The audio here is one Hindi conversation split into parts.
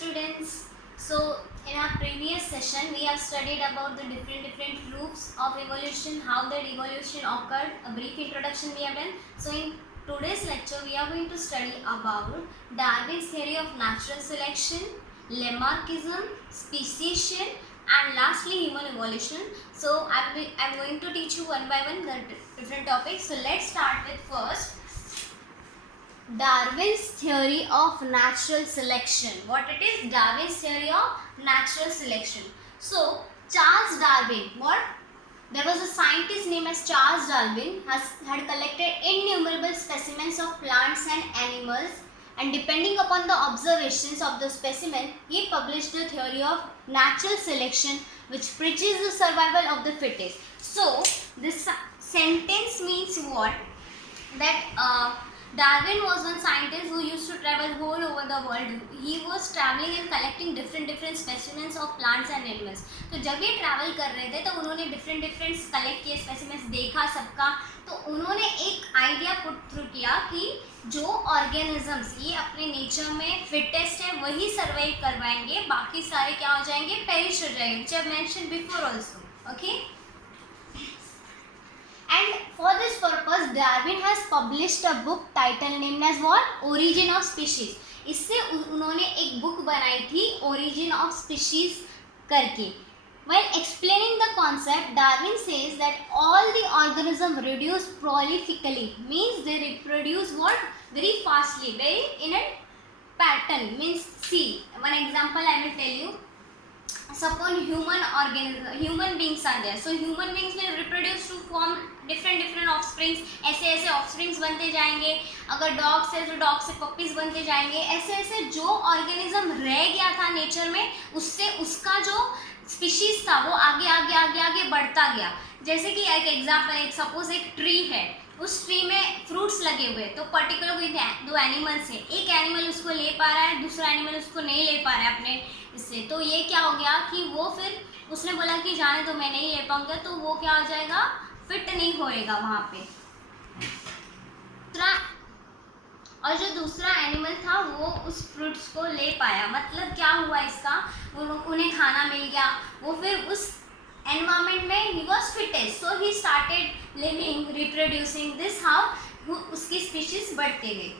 students. So in our previous session we have studied about the different groups of evolution, how that evolution occurred, a brief introduction we have done. So in today's lecture we are going to study about Darwin's theory of natural selection, Lamarckism, speciation, and lastly human evolution. So I'm going to teach you one by one the different topics. So let's start with first Darwin's theory of natural selection. What it is? Darwin's theory of natural selection. So Charles Darwin, there was a scientist named as Charles Darwin had collected innumerable specimens of plants and animals, and depending upon the observations of the specimen, he published the theory of natural selection, which preaches the survival of the fittest. So this sentence means what? That Darwin was one scientist who used to travel all over the world. He was traveling and collecting different specimens of plants and animals. तो जब ये travel कर रहे थे तो उन्होंने different collect किए specimens, देखा सबका, तो उन्होंने एक idea put through किया कि जो organisms ये अपने nature में fittest है वही survive कर पाएंगे, बाकी सारे क्या हो जाएंगे, perish हो जाएंगे, which I mentioned before also. Okay. And for this purpose, Darwin has published a book title named as what? Origin of Species. इससे उन्होंने एक book बनाई थी Origin of Species करके. While explaining the concept, Darwin says that all the organisms reproduce prolifically, means they reproduce what? Very fastly, very in a pattern. Means see, one example I will tell you. Suppose human beings are there, so human beings will reproduce to form different offsprings. ऐसे offsprings बनते जाएंगे. अगर dogs है तो dogs से puppies बनते जाएंगे. ऐसे जो organism रह गया था nature में, उससे उसका जो species था वो आगे बढ़ता गया. जैसे कि एक example, एक suppose एक tree है, उस ट्री में फ्रूट्स लगे हुए, तो पर्टिकुलर कोई दो एनिमल्स हैं, एक एनिमल उसको ले पा रहा है, दूसरा एनिमल उसको नहीं ले पा रहा है अपने इससे, तो ये क्या हो गया कि वो फिर उसने बोला कि जाने तो मैं नहीं ले पाऊंगा, तो वो क्या हो जाएगा, फिट नहीं होएगा वहाँ पे. और जो दूसरा एनिमल था वो उस फ्रूट्स को ले पाया. मतलब क्या हुआ इसका, उन्हें खाना मिल गया, वो फिर उस environment में he was fittest, so he started living, reproducing. This how उसकी species बढ़ते गए.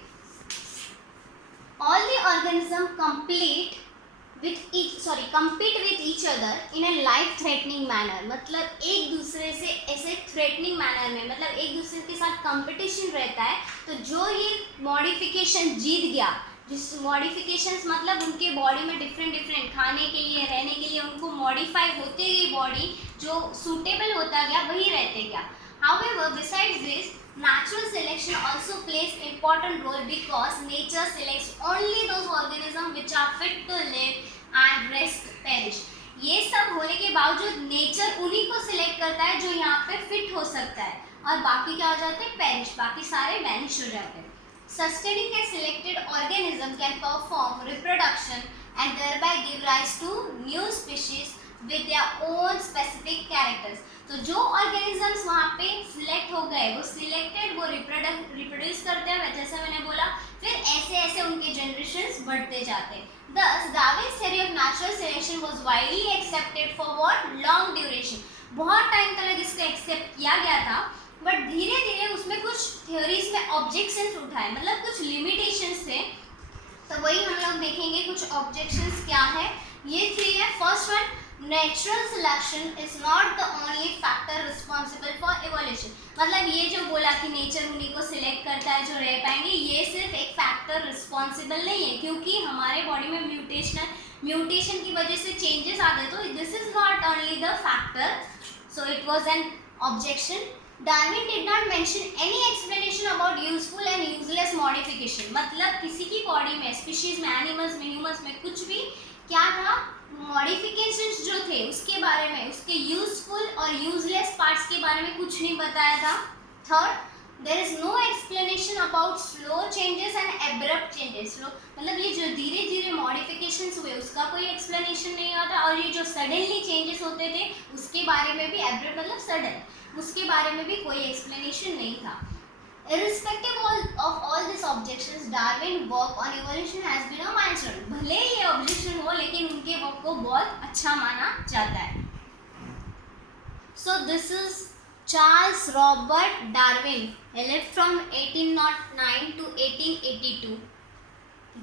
All the organisms compete with each other in a life-threatening manner. मतलब एक दूसरे से ऐसे threatening manner में, मतलब एक दूसरे के साथ competition रहता है. तो जो ये modification जीत गया, जिस मॉडिफिकेशंस मतलब उनके बॉडी में डिफरेंट खाने के लिए, रहने के लिए उनको मॉडिफाई होते गई बॉडी, जो सूटेबल होता गया वही रहते गया. However, besides this, natural selection also plays important role because nature selects only those organisms which are fit to live and rest perish. ये सब होने के बावजूद नेचर उन्हीं को सिलेक्ट करता है जो यहाँ पे फिट हो सकता है, और बाकी क्या हो जाते हैं, पेरिश, बाकी सारे वैनिश हो जाते हैं. Sustaining a selected organism can perform reproduction and thereby give rise to new species with their own specific characters. तो जो organisms वहाँ पे select हो गए, वो selected, वो reproduce करते हैं, जैसे मैंने बोला, फिर ऐसे उनके generations बढ़ते जाते हैं. Thus, Darwin's theory of natural selection was widely accepted for what? Long duration. बहुत टाइम तक इसको accept किया गया था, बट धीरे धीरे उसमें कुछ थ्योरीज में ऑब्जेक्शंस उठाए, मतलब कुछ लिमिटेशंस थे. तो वही हम लोग देखेंगे कुछ ऑब्जेक्शंस क्या है. ये थ्री है. First one, natural selection is not the only factor responsible for evolution. मतलब ये जो बोला कि नेचर उन्हीं को सिलेक्ट करता है जो रह पाएंगे, ये सिर्फ एक फैक्टर रिस्पॉन्सिबल नहीं है, क्योंकि हमारे बॉडी में म्यूटेशन की वजह से चेंजेस आ गए, तो this is not only the factor. So it was an objection. Darwin did not mention any explanation about useful and useless modification. मतलब किसी की बॉडी में, स्पीशीज में, एनिमल्स में, ह्यूमंस में कुछ भी क्या था, मॉडिफिकेशंस जो थे उसके बारे में, उसके यूजफुल और यूजलेस पार्ट्स के बारे में कुछ नहीं बताया था. Third, there is no explanation about slow changes and abrupt changes. मतलब ये जो धीरे धीरे मॉडिफिकेशंस हुए उसका कोई एक्सप्लेनेशन नहीं आता, और ये जो सडनली चेंजेस होते थे उसके बारे में भी, abrupt मतलब सडन, उसके बारे में भी कोई एक्सप्लेनेशन नहीं था. Irrespective of all these objections, Darwin's work on evolution has been a milestone. भले ये ऑब्जेक्शन को बहुत अच्छा माना जाता है. So this is Charles Robert Darwin. He lived from 1809 to 1882.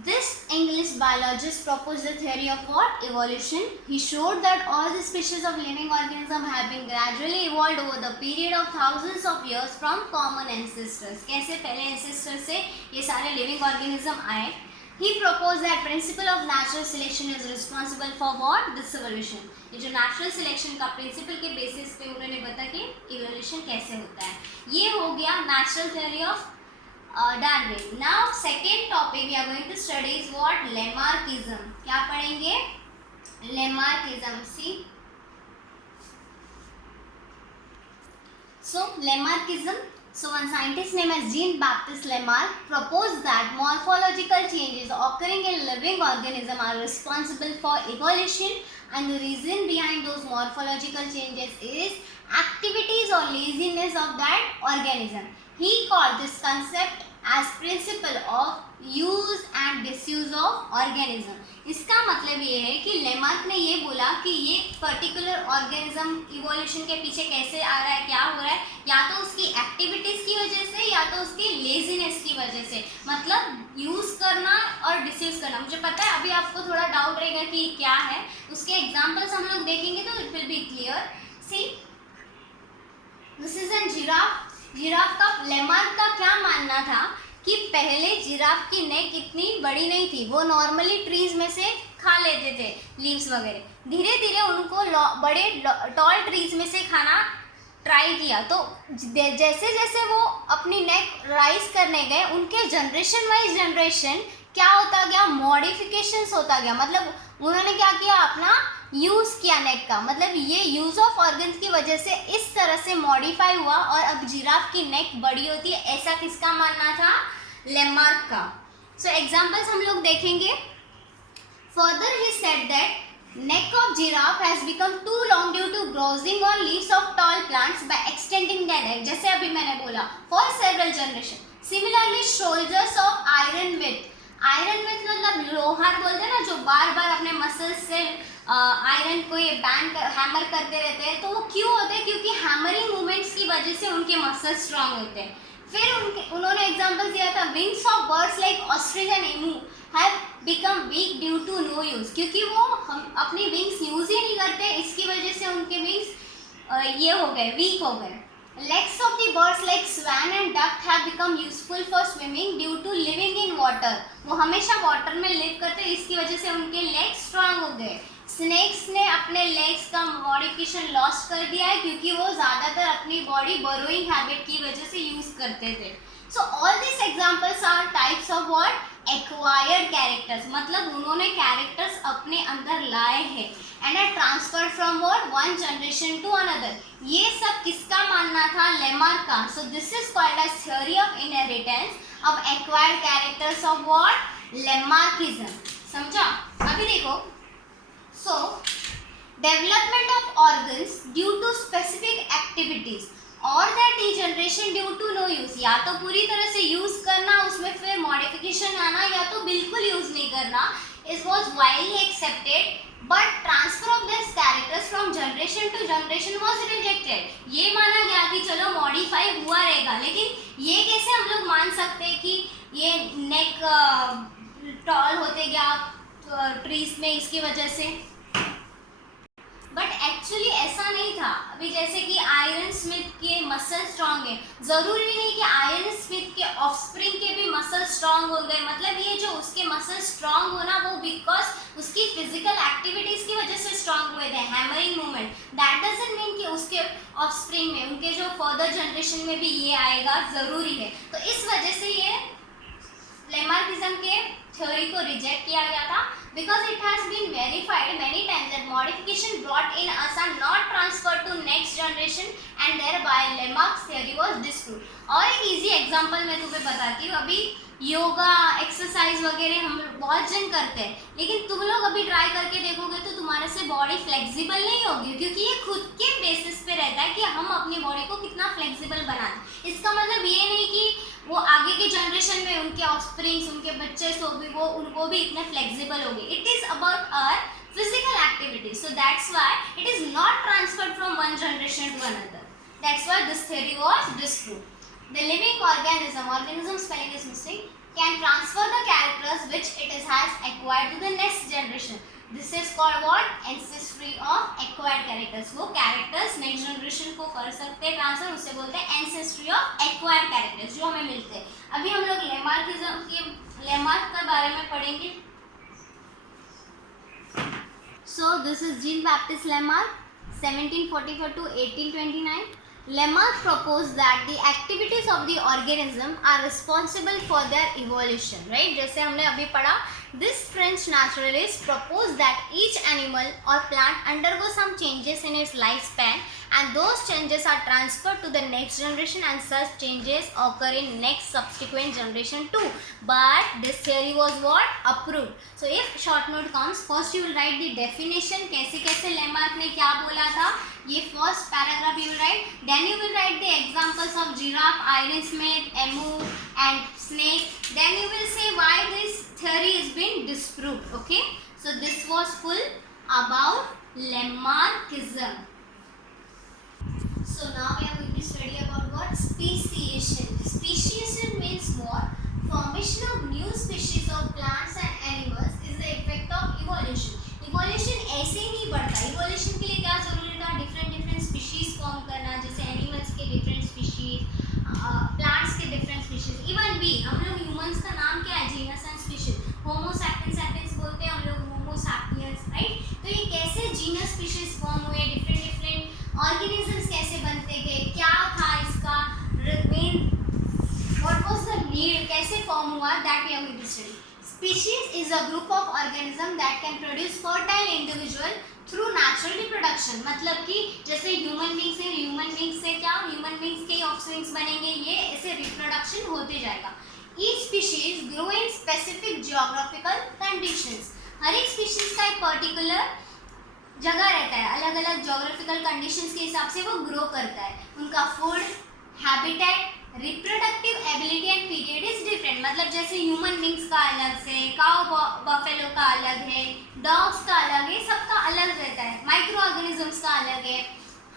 This English biologist proposed the theory of what? Evolution. He showed that all the species of living organisms have been gradually evolved over the period of thousands of years from common ancestors. कैसे पहले ancestors से ये सारे living organism आए. He proposed that principle of natural selection is responsible for what? This evolution. ये जो natural selection का principle के basis पे उन्होंने बताया कि evolution कैसे होता है. ये हो गया natural theory of Darwin. Now second topic we are going to study is what? Lamarckism. क्या पढ़ेंगे? Lamarckism. See. So Lamarckism. So one scientist named as Jean-Baptiste Lamarck proposed that morphological changes occurring in living organisms are responsible for evolution, and the reason behind those morphological changes is activities or laziness of that organism. He called this concept as principle of use and disuse of organism. इसका मतलब ये है कि लेमार्क ने ये बोला कि ये पर्टिकुलर ऑर्गेनिज्म इवोल्यूशन के पीछे कैसे आ रहा है, क्या हो रहा है, या तो उसकी एक्टिविटीज़ की वजह से या तो उसकी लेजीनेस की वजह से. मतलब यूज़ करना और डिसयूज़ करना. मुझे पता है अभी आपको थोड़ा डाउट रहेगा कि क्या है, उसके एग्जाम्पल्स हम लोग देखेंगे तो it will be clear. See, this is an giraffe. Giraffe का लेमार्क का क्या मानना था कि पहले जिराफ की नेक इतनी बड़ी नहीं थी, वो नॉर्मली ट्रीज में से खा लेते थे लीव्स वगैरह. धीरे धीरे उनको बड़े टॉल ट्रीज में से खाना ट्राई किया, तो जैसे जैसे वो अपनी नेक राइज करने गए उनके जनरेशन वाइज जनरेशन क्या होता गया? मॉडिफिकेशंस होता गया. मतलब उन्होंने क्या किया? अपना यूज़ किया नेक का. मतलब ये यूज़ ऑफ ऑर्गन्स की वजह से इस तरह से मॉडिफाई हुआ और अब जिराफ की नेक बड़ी होती है. ऐसा किसका मानना था? लेमार्क का. सो एग्जाम्पल्स हम लोग देखेंगे. Further he said that neck of giraffe has become too long due to grazing on leaves of tall plants by extending their neck. जैसे अभी मैंने बोला, for several generation. Similarly shoulders of iron विथ. आयरन विथ मतलब लोहार बोलते हैं ना, जो बार बार अपने मसल्स से आयरन को ये हैमर करते रहते हैं. तो वो क्यों होते हैं? क्योंकि हैमरिंग मूवमेंट्स की वजह से उनके मसल्स स्ट्रांग होते हैं. फिर उन्होंने एग्जांपल दिया था, wings of birds like ostrich and emu have become weak due to no use. क्योंकि वो हम अपनी विंग्स यूज ही नहीं करते, इसकी वजह से उनके विंग्स ये हो गए, वीक हो गए. Legs of the birds like swan and duck have become useful for swimming due to living in water. वो हमेशा वाटर में लिव करते हैं, इसकी वजह से उनके लेग्स स्ट्रांग हो गए. स्नेक्स ने अपने लेग्स का मॉडिफिकेशन लॉस्ट कर दिया है क्योंकि वो ज़्यादातर अपनी बॉडी बरोइंग हैबिट की वजह से यूज़ करते थे. So all this examples are types of what? Acquired characters. मतलब उन्होंने कैरेक्टर्स अपने अंदर लाए हैं and are transfer from what? One generation to another. ये सब किसका मानना था? लेमार्क का. So this is called as theory of inheritance of acquired characters of what? Lamarckism. समझा? अभी देखो. So development of organs due to specific activities और that degeneration due to no use. या तो पूरी तरह से यूज करना, उसमें फिर मॉडिफिकेशन आना, या तो बिल्कुल यूज नहीं करना. It was widely accepted but transfer of this characters from generation to generation was rejected. ये माना गया कि चलो मॉडिफाई हुआ रहेगा, लेकिन ये कैसे हम लोग मान सकते हैं कि ये नेक टॉल होते गया ट्रीज में इसकी वजह से? बट एक्चुअली ऐसा नहीं था. अभी जैसे कि आयरन स्मिथ के मसल स्ट्रांग है, ज़रूरी नहीं कि आयरन स्मिथ के ऑफस्प्रिंग के भी मसल स्ट्रांग हो गए. मतलब ये जो उसके मसल स्ट्रांग होना वो बिकॉज उसकी फिजिकल एक्टिविटीज़ की वजह से स्ट्रांग हुए थे, hammering movement. That doesn't mean कि उसके ऑफस्प्रिंग में, उनके जो फर्दर जनरेशन में भी ये आएगा, ज़रूरी है. तो इस वजह से ये लेमार्किज्म के थ्योरी को रिजेक्ट किया गया था because it has been verified many times that modification brought in us are not transferred to next generation and thereby Lamarck's theory was disproved. और एक easy example मैं तुम्हें बताती हूँ. अभी योगा एक्सरसाइज वगैरह हम बहुत जन करते हैं, लेकिन तुम लोग अभी ट्राई करके देखोगे तो तुम्हारे से बॉडी फ्लेक्सिबल नहीं होगी, क्योंकि ये खुद के बेसिस पे रहता है कि हम अपनी बॉडी को कितना फ्लेक्सिबल बनाएं. इसका मतलब ये नहीं कि वो आगे के जनरेशन में उनके ऑफस्प्रिंग्स, उनके बच्चे सो भी वो उनको भी इतने फ्लेक्सिबल होंगे. It is about our physical activity. So that's why it is not transferred from one generation to another. That's why this theory was disproved. The living organism spelling is missing, can transfer the characters which it has acquired to the next generation. This is called what? Ancestry of acquired characters. वो characters next generation को कर सकते हैं ट्रांसफर, उसे बोलते हैं ancestry of acquired characters जो हमें मिलते हैं. अभी हम लोग लेमार्क के बारे में पढ़ेंगे. So this is Jean-Baptiste Lamarck, 1744 to 1829. Lamarck proposed that the activities of the organism are responsible for their evolution, right? जैसे हमने अभी पढ़ा, this French naturalist proposed that each animal or plant undergo some changes in its lifespan and those changes are transferred to the next generation and such changes occur in next subsequent generation too. But this theory was what? Approved. So if short note comes, first you will write the definition, कैसे कैसे Lamarck ने क्या बोला था, ये first paragraph you will write. Then you will write the examples of giraffe, iron smith, emu and snake. Then you will say why this theory has been disproved. Okay, so this was full about Lamarckism. So now we are going to study about what? Speciation. Speciation means what? Formation of new species of plants and animals is the effect of evolution. Evolution ऐसे ही नहीं बढ़ता. Evolution के लिए क्या जरूरी था? different species form करना, जैसे animals के different species, plants के different species. Even we, हम लोग humans का नाम क्या है? genus and species. Homo sapiens बोलते हैं हम लोग, Homo sapiens, right? तो ये कैसे genus species form हुए, different organisms कैसे बनते गए, क्या था इसका main, what was the need, कैसे form हुआ, that we are going to study. Species is a group of organism that can produce fertile individual through natural reproduction. मतलब कि जैसे human beings है, human beings से क्या, human beings के offsprings बनेंगे, ये ऐसे reproduction होते जाएगा. Each species grow in specific geographical conditions. हर एक species का एक particular जगह रहता है, अलग अलग जोग्राफिकल कंडीशंस के हिसाब से वो ग्रो करता है. उनका food, habitat, reproductive ability and period is different. मतलब जैसे ह्यूमन बींग्स का अलग से, काउ बफेलो का अलग है, डॉग्स का अलग है, सबका अलग रहता है, माइक्रो ऑर्गेनिजम्स का अलग है.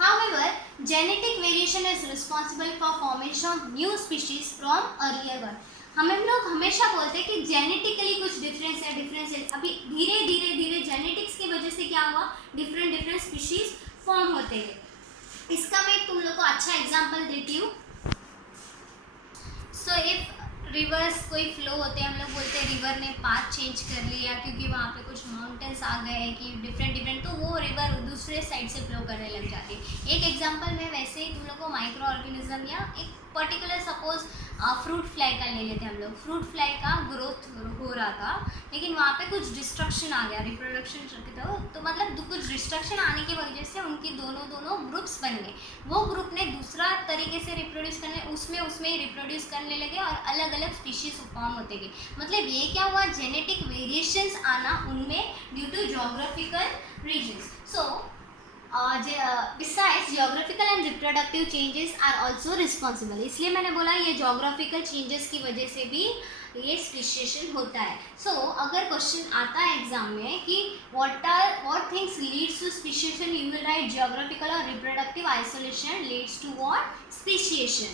However, genetic variation is responsible for formation of new species from earlier one. हम लोग हमेशा बोलते हैं कि जेनेटिकली कुछ डिफरेंस है. अभी धीरे जेनेटिक्स की वजह से क्या हुआ, डिफरेंट स्पीशीज फॉर्म होते हैं. इसका मैं तुम लोग को अच्छा एग्जांपल देती हूँ. सो इफ रिवर्स कोई फ्लो होते हैं, हम लोग बोलते हैं रिवर ने पाथ चेंज कर लिया क्योंकि वहाँ पे कुछ माउंटेन्स आ गए कि डिफरेंट, तो वो रिवर दूसरे साइड से फ्लो करने लग जाती है. एक एग्जांपल में वैसे ही तुम लोग को माइक्रो ऑर्गेनिज्म या एक पर्टिकुलर सपोज फ्रूट फ्लाई का ले लेते हैं हम लोग. फ्रूट फ्लाई का ग्रोथ हो रहा था लेकिन वहाँ पे कुछ डिस्ट्रक्शन आ गया, रिप्रोडक्शन तो मतलब कुछ डिस्ट्रक्शन आने की वजह से उनकी दोनों ग्रुप्स बन गए. वो ग्रुप ने दूसरा तरीके से रिप्रोड्यूस करने, उसमें ही रिप्रोड्यूस करने लगे और अलग अलग स्पीशीज फॉर्म होते गए. मतलब ये क्या हुआ, जेनेटिक वेरिएशंस आना उनमें due to geographical reasons. So besides geographical and reproductive changes are also responsible. इसलिए मैंने बोला ये geographical changes की वजह से भी ये speciation होता है. So अगर क्वेश्चन आता है एग्जाम में कि what things leads to speciation, you will write geographical or reproductive isolation leads to what? Speciation.